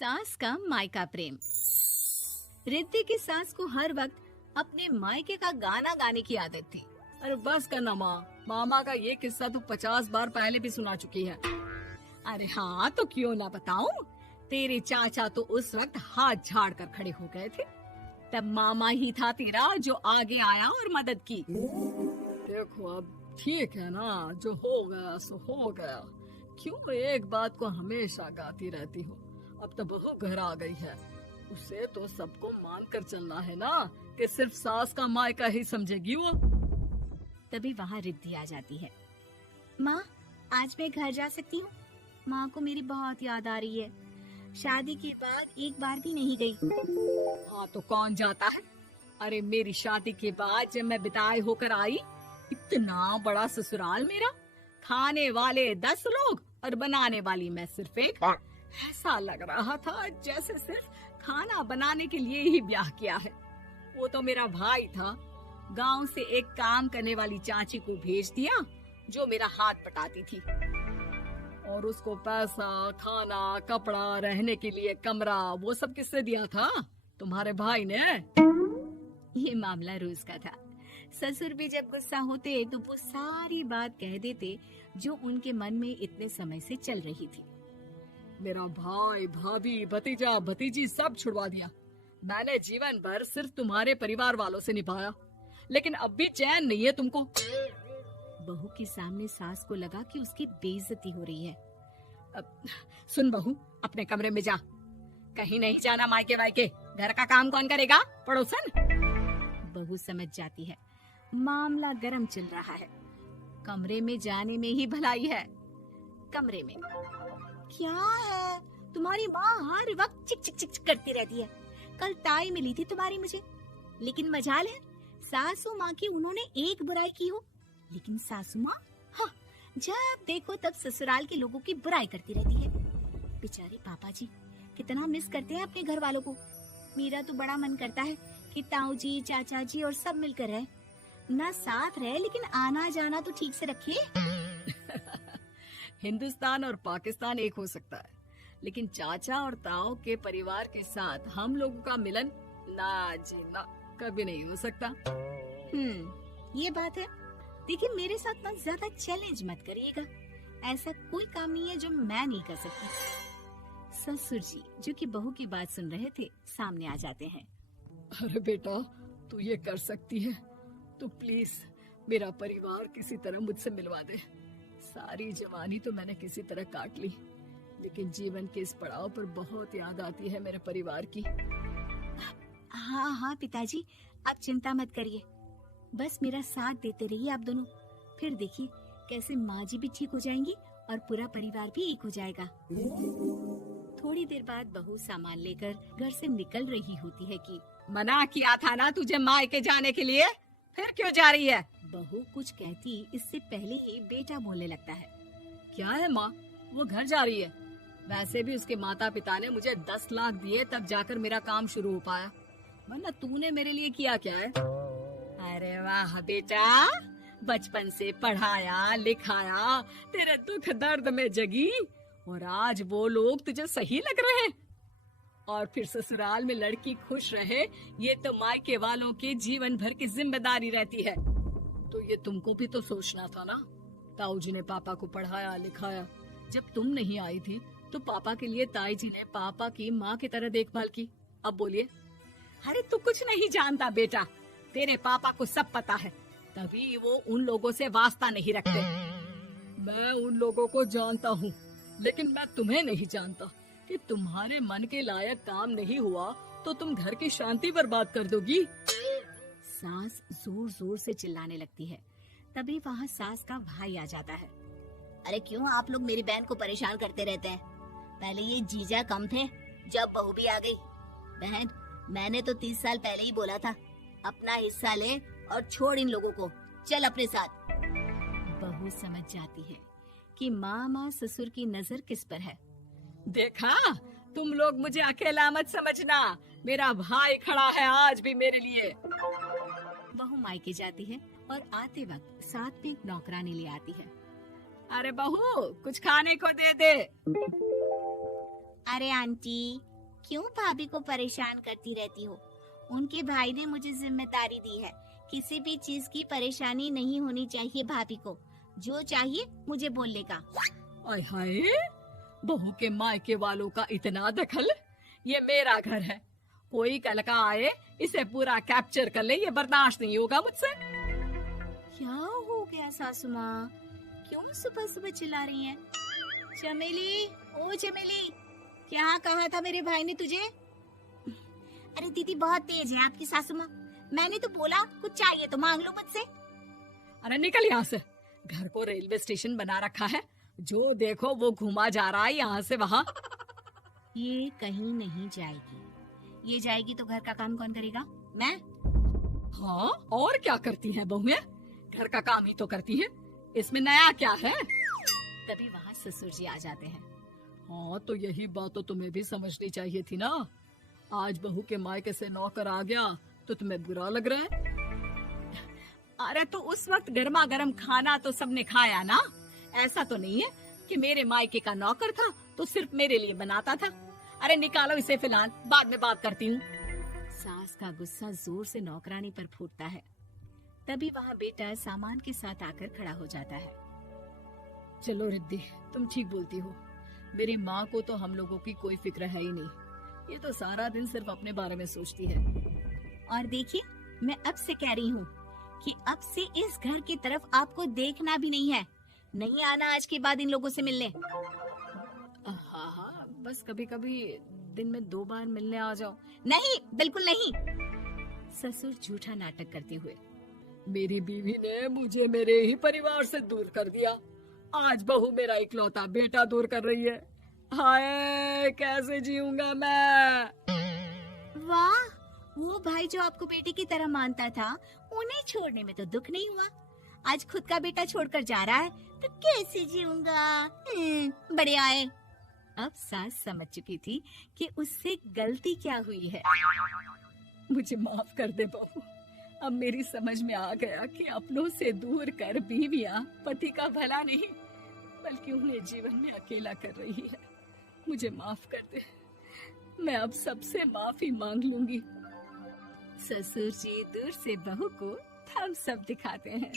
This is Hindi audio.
सास का मायका प्रेम। रिद्धि की सास को हर वक्त अपने मायके का गाना गाने की आदत थी। अरे बस करना माँ, मामा का ये किस्सा तू 50 बार पहले भी सुना चुकी है। अरे हाँ, तो क्यों ना बताऊं। तेरे चाचा तो उस वक्त हाथ झाड़ कर खड़े हो गए थे। तब मामा ही था तेरा जो आगे आया और मदद की। देखो अब ठीक है ना, जो हो गया सो हो गया। क्यों एक बात को हमेशा गाती रहती हो। अब तो बहू घर आ गई है, उसे तो सबको मान कर चलना है ना, कि सिर्फ सास का मायका ही समझेगी वो। तभी वहाँ रिद्धि आ जाती है। माँ, आज मैं घर जा सकती हूँ? माँ को मेरी बहुत याद आ रही है। शादी के बाद एक बार भी नहीं गई। हाँ तो कौन जाता है। अरे मेरी शादी के बाद जब मैं विदाई होकर आई, इतना बड़ा ससुराल मेरा, खाने वाले 10 लोग और बनाने वाली मैं सिर्फ एक। ऐसा लग रहा था जैसे सिर्फ खाना बनाने के लिए ही ब्याह किया है। वो तो मेरा भाई था, गांव से एक काम करने वाली चाची को भेज दिया जो मेरा हाथ पटाती थी, और उसको पैसा, खाना, कपड़ा, रहने के लिए कमरा, वो सब किसने दिया था? तुम्हारे भाई ने। ये मामला रोज का था। ससुर भी जब गुस्सा होते तो वो सारी बात कह देते जो उनके मन में इतने समय से चल रही थी। मेरा भाई, भाभी, भतीजा, भतीजी सब छुड़वा दिया। मैंने जीवन भर सिर्फ तुम्हारे परिवार वालों से निभाया, लेकिन अब भी चैन नहीं है तुमको। बहू के सामने सास को लगा कि उसकी बेइज्जती हो रही है। अब सुन बहू, अपने कमरे में जा, कहीं नहीं जाना मायके वायके। घर का काम कौन करेगा? पड़ोसन। बहू समझ जाती है मामला गर्म चल रहा है। कमरे में जाने में ही भलाई है। कमरे में क्या है? तुम्हारी माँ हर वक्त चिक चिक चिक करती रहती है। कल ताई मिली थी तुम्हारी मुझे, लेकिन मजाल है सासू माँ की उन्होंने एक बुराई की हो, लेकिन सासू माँ हाँ, जब देखो तब ससुराल के लोगों की बुराई करती रहती है। बेचारे पापा जी कितना मिस करते हैं अपने घर वालों को। मेरा तो बड़ा मन करता है कि ताऊ जी, चाचा जी और सब मिलकर रहे, ना साथ रहे लेकिन आना जाना तो ठीक से रखे। हिंदुस्तान और पाकिस्तान एक हो सकता है, लेकिन चाचा और ताऊ के परिवार के साथ हम लोगों का मिलन ना जी ना कभी नहीं हो सकता। ये बात है। देखिए, मेरे साथ ना ज्यादा चैलेंज मत करिएगा। ऐसा कोई काम नहीं है जो मैं नहीं कर सकती। ससुर जी जो कि बहू की बात सुन रहे थे, सामने आ जाते हैं। अरे बेटा, तू ये कर सकती है तो प्लीज मेरा परिवार किसी तरह मुझसे मिलवा दे। सारी जवानी तो मैंने किसी तरह काट ली, लेकिन जीवन के इस पड़ाव पर बहुत याद आती है मेरे परिवार की। हाँ हाँ पिताजी, आप चिंता मत करिए, बस मेरा साथ देते रहिए आप दोनों। फिर देखिए कैसे माँ जी भी ठीक हो जाएंगी और पूरा परिवार भी एक हो जाएगा। थोड़ी देर बाद बहू सामान लेकर घर से निकल रही होती है कि मना किया था ना तुझे मायके जाने के लिए, फिर क्यों जा रही है? बहू कुछ कहती इससे पहले ही बेटा बोलने लगता है। क्या है माँ, वो घर जा रही है। वैसे भी उसके माता पिता ने मुझे 10 लाख दिए तब जाकर मेरा काम शुरू हो पाया, वरना तूने मेरे लिए किया क्या है? अरे वाह बेटा, बचपन से पढ़ाया लिखाया, तेरे दुख दर्द में जगी, और आज वो लोग तुझे सही लग रहे हैं। और फिर ससुराल में लड़की खुश रहे, ये तो मायके वालों की जीवन भर की जिम्मेदारी रहती है। तो ये तुमको भी तो सोचना था ना। ताऊ जी ने पापा को पढ़ाया लिखाया, जब तुम नहीं आई थी तो पापा के लिए ताई जी ने पापा की माँ की तरह देखभाल की। अब बोलिए। अरे तू कुछ नहीं जानता बेटा, तेरे पापा को सब पता है, तभी वो उन लोगों से वास्ता नहीं रखते। मैं उन लोगों को जानता हूँ, लेकिन मैं तुम्हें नहीं जानता कि तुम्हारे मन के लायक काम नहीं हुआ तो तुम घर की शांति बर्बाद कर दोगी। सास जोर जोर से चिल्लाने लगती है। तभी वहाँ सास का भाई आ जाता है। अरे क्यों आप लोग मेरी बहन को परेशान करते रहते हैं? पहले ये जीजा कम थे, जब बहू भी आ गई। बहन, मैंने तो 30 साल पहले ही बोला था, अपना हिस्सा ले और छोड़ इन लोगों को, चल अपने साथ। बहू समझ जाती है कि मामा ससुर की नजर किस पर है। देखा, तुम लोग मुझे अकेला मत समझना, मेरा भाई खड़ा है आज भी मेरे लिए। बहू मायके जाती है और आते वक्त साथ में नौकरानी ले आती है। अरे बहू, कुछ खाने को दे दे। अरे आंटी, क्यों भाभी को परेशान करती रहती हो? उनके भाई ने मुझे जिम्मेदारी दी है। किसी भी चीज की परेशानी नहीं होनी चाहिए भाभी को। जो चाहिए मुझे बोलने का। आय हाय, बहू के मायके वालों का इतना दखल। ये मेरा घर है, कोई कल का आए इसे पूरा कैप्चर कर ले, ये बर्दाश्त नहीं होगा मुझसे। क्या हो गया सासू माँ? क्यों सुबह सुबह चिल्ला रही हैं? चमेली, ओ चमेली, क्या कहा था मेरे भाई ने तुझे? अरे दीदी बहुत तेज है आपकी सासू माँ। मैंने तो बोला कुछ चाहिए तो मांग लो मुझसे। अरे निकल यहाँ से, घर को रेलवे स्टेशन बना रखा है, जो देखो वो घुमा जा रहा है यहाँ से वहाँ। ये कहीं नहीं जाएगी। ये जाएगी तो घर का काम कौन करेगा? मैं। हाँ, और क्या करती हैं बहुएं? घर का काम ही तो करती हैं, इसमें नया क्या है? तभी वहाँ ससुर जी आ जाते हैं। हाँ, तो यही बात तो तुम्हें भी समझनी चाहिए थी ना। आज बहू के मायके से नौकर आ गया तो तुम्हें बुरा लग रहा है? अरे तो उस वक्त गर्मा गर्म खाना तो सबने खाया ना। ऐसा तो नहीं है कि मेरे मायके का नौकर था तो सिर्फ मेरे लिए बनाता था। अरे निकालो इसे, फिलहाल बाद में बात करती हूँ। सास का गुस्सा जोर से नौकरानी पर फूटता है। तभी वहाँ बेटा सामान के साथ आकर खड़ा हो जाता है। चलो रिद्धि, तुम ठीक बोलती हो। मेरी माँ को तो हम लोगों की कोई फिक्र है ही नहीं, ये तो सारा दिन सिर्फ अपने बारे में सोचती है। और देखिए, मैं अब से कह रही हूँ कि अब से इस घर की तरफ आपको देखना भी नहीं है। नहीं आना आज के बाद इन लोगों से मिलने। हाँ हाँ, बस कभी कभी दिन में 2 बार मिलने आ जाओ। नहीं, बिल्कुल नहीं। ससुर झूठा नाटक करते हुए। मेरी बीवी ने मुझे मेरे ही परिवार से दूर कर दिया, आज बहू मेरा इकलौता बेटा दूर कर रही है। हाय, कैसे जीऊंगा मैं? वाह, वो भाई जो आपको बेटे की तरह मानता था, उन्हें छोड़ने में तो दुख नहीं हुआ। आज खुद का बेटा छोड़कर जा रहा है तो कैसे जीऊंगा? बड़े आए। अब सास समझ चुकी थी कि उससे गलती क्या हुई है। मुझे माफ कर दे बहू, अब मेरी समझ में आ गया कि अपनों से दूर कर बीवियां पति का भला नहीं बल्कि उन्हें जीवन में अकेला कर रही है। मुझे माफ कर दे, मैं अब सबसे माफी मांग लूंगी। ससुर जी दूर से बहू को थम्स अप दिखाते हैं।